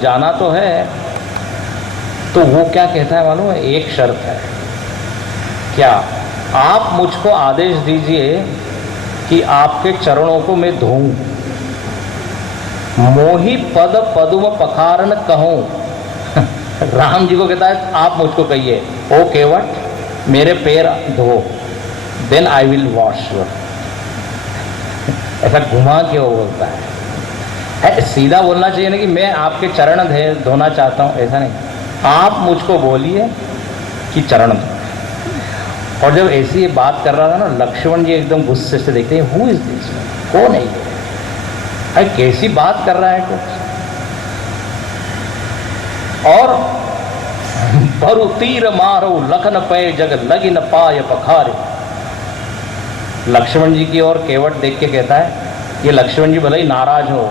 जाना तो है, तो वो क्या कहता है मालूम है? एक शर्त है। क्या? आप मुझको आदेश दीजिए कि आपके चरणों को मैं धोऊं, मोहि पद पदुम पखारन कहूं। राम जी को कहता है आप मुझको कहिए, ओ केवट मेरे पैर धो, then I will wash your. ऐसा घुमा के वो बोलता है। सीधा बोलना चाहिए ना कि मैं आपके चरण धोना चाहता हूं, ऐसा नहीं। आप मुझको बोलिए कि चरण धो। और जब ऐसी ये बात कर रहा था ना, लक्ष्मण जी एकदम गुस्से से देखते हैं, हु इज दिस, कौन है ये? अरे कैसी बात कर रहा है कुछ। और बरु तीर मारो लखन पे जग लगी न पाय पखारे। लक्ष्मण जी की ओर केवट देख के कहता है, ये लक्ष्मण जी भले ही नाराज हो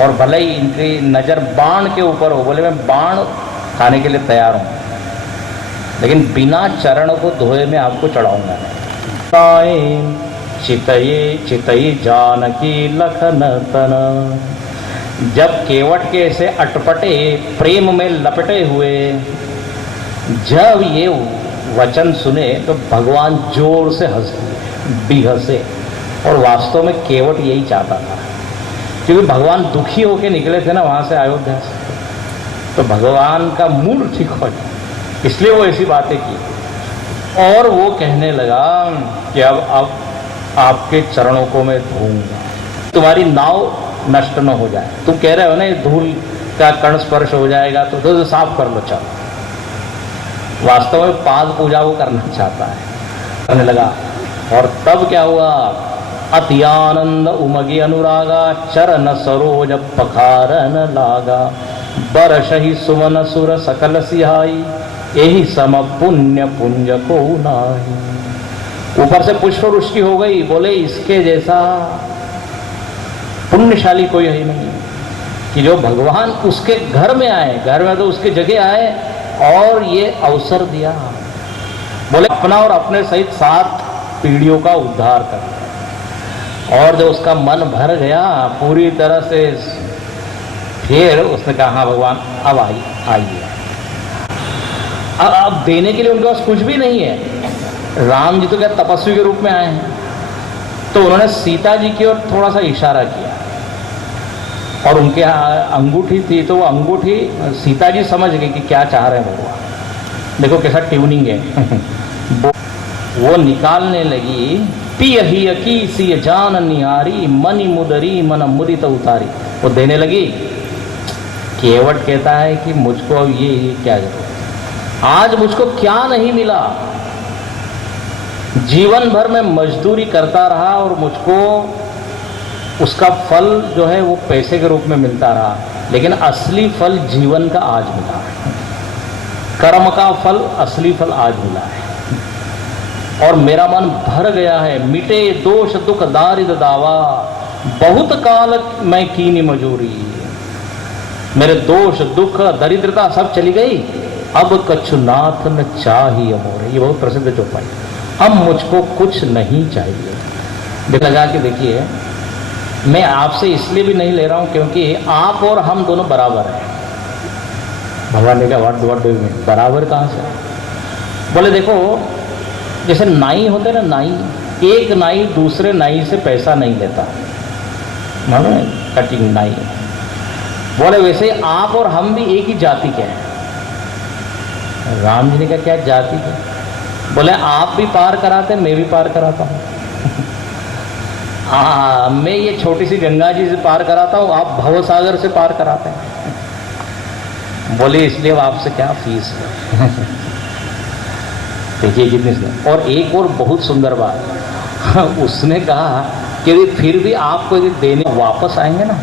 और भले ही इनकी नजर बाण के ऊपर हो, बोले मैं बाण खाने के लिए तैयार हूं, लेकिन बिना चरण को धोए में आपको चढ़ाऊंगा नहीं। चितये चितई जानकी लखन तन। जब केवट के ऐसे अटपटे प्रेम में लपटे हुए जब ये वचन सुने तो भगवान जोर से हंसे। और वास्तव में केवट यही चाहता था, क्योंकि भगवान दुखी होके निकले थे ना वहां से, अयोध्या से, तो भगवान का मूड ठीक हो जाए, इसलिए वो ऐसी बातें की। और वो कहने लगा कि अब आपके चरणों को मैं धोऊंगा, तुम्हारी नाव नष्ट न हो जाए। तुम कह रहे हो ना ये धूल का कण स्पर्श हो जाएगा, तो साफ कर लो चलो। वास्तव में पाद पूजा वो करना चाहता है, करने लगा। और तब क्या हुआ? अति आनंद उमगी अनुरागा, चरण सरोज पखारन लागा, बरसहि सुमन सुर सकल सिहाई, यही सम पुण्य पुंज को नाही। ऊपर से पुष्प वृष्टि हो गई। बोले इसके जैसा पुण्यशाली कोई है ही नहीं कि जो भगवान उसके घर में आए, घर में तो उसके जगह आए और ये अवसर दिया। बोले अपना और अपने सहित 7 पीढ़ियों का उद्धार कर। और जब उसका मन भर गया पूरी तरह से, फिर उसने कहा हाँ भगवान अब आइए। अब देने के लिए उनके पास कुछ भी नहीं है। राम जी तो क्या तपस्वी के रूप में आए हैं, तो उन्होंने सीता जी की ओर थोड़ा सा इशारा किया और उनके अंगूठी थी, तो वो अंगूठी सीता जी समझ गई कि क्या चाह रहे हैं भगवान। देखो कैसा ट्यूनिंग है। वो निकालने लगी, पियही की सी जान निहारी, मनि मुदरी मन मुदित उतारी। वो देने लगी। केवट कहता है कि मुझको अब ये क्या जरूरत, आज मुझको क्या नहीं मिला। जीवन भर मैं मजदूरी करता रहा और मुझको उसका फल जो है वो पैसे के रूप में मिलता रहा, लेकिन असली फल जीवन का आज मिला है। कर्म का फल, असली फल आज मिला है। और मेरा मन भर गया है। मिटे दोष दुख दारिद दावा, बहुत काल मैं कीनी मजूरी। मेरे दोष दुख दरिद्रता सब चली गई, अब कछुनाथ न चाहिए मोरे। ये बहुत प्रसिद्ध चौपाई। अब मुझको कुछ नहीं चाहिए। लगा के देखिए, मैं आपसे इसलिए भी नहीं ले रहा हूं क्योंकि आप और हम दोनों बराबर हैं। भगवान ने कहा व्हाट डू यू मीन? बराबर कहाँ से? बोले देखो, जैसे नाई होते ना, नाई, एक नाई दूसरे नाई से पैसा नहीं लेता, मालूम है? कटिंग नाई। बोले वैसे आप और हम भी एक ही जाति के हैं। राम जी ने कहा क्या जाति के? बोले आप भी पार कराते, मैं भी पार कराता हूँ। हाँ, मैं ये छोटी सी गंगा जी से पार कराता हूँ, आप भव सागर से पार कराते हैं। बोले इसलिए आपसे क्या फीस है? देखिए कितनी। और एक और बहुत सुंदर बात, उसने कहा कि फिर भी आपको यदि देने वापस आएंगे ना,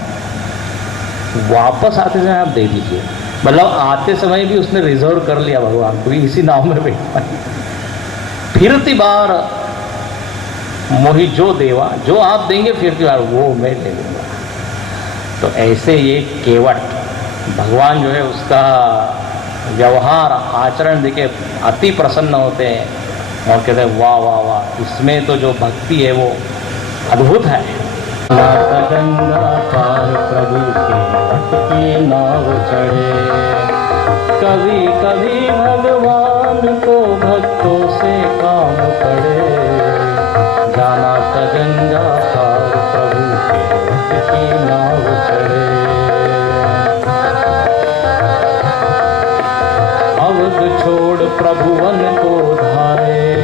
वापस आते समय आप दे दीजिए। मतलब आते समय भी उसने रिजर्व कर लिया भगवान को, इसी नाव में बैठा। फिरती बार मोहि जो देवा, जो आप देंगे फिरती बार वो मैं दे दूंगा। तो ऐसे ये केवट भगवान जो है उसका व्यवहार आचरण देखे अति प्रसन्न होते हैं और कहते हैं वाह वाह वाह, इसमें तो जो भक्ति है वो अद्भुत है। माता गंगा पार प्रभु के वट की नाव चढ़े। कभी कभी भगवान को भक्तों से काम पड़े। जाना था गंगा पार प्रभु के वट की नाव चढ़े। अवध छोड़ प्रभुवन को धारे।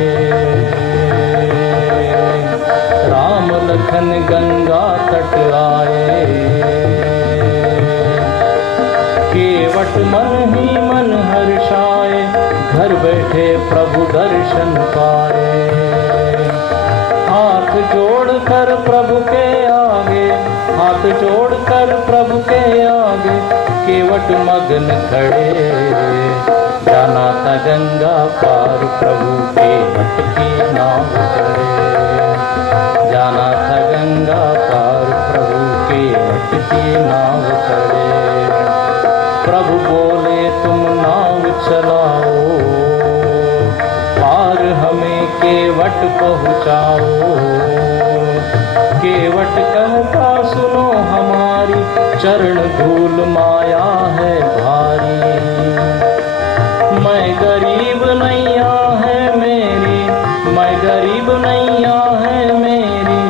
राम लखन गंगा तट आए। केवट मन ही मन हर्षाए। घर बैठे प्रभु दर्शन पाए। हाथ जोड़ कर प्रभु के आगे। हाथ जोड़ कर प्रभु के आगे। केवट मगन खड़े। जाना था गंगा पार प्रभु के वट की नाव चढ़े। जाना था गंगा पार प्रभु के वट की नाव चढ़े। प्रभु बोले तुम नाव चलाओ। पार हमें केवट पहुँचाओ। केवट कहता सुनो हमारी। चरण धूल माया है भारी। मैं गरीब नैया है मेरी। मैं गरीब नैया है मेरी।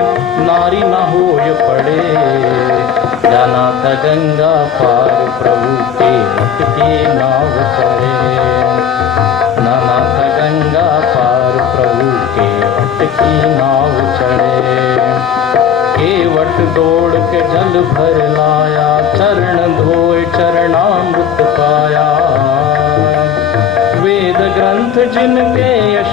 नारी न होय पड़े। जाना था गंगा पार प्रभु के वट की नाव चढ़े। जाना था गंगा पार प्रभु के वट की नाव चढ़े। केवट दौड़ के जल भर लाया। चरण धोए चरणामृत पाया। वेद ग्रंथ जिनके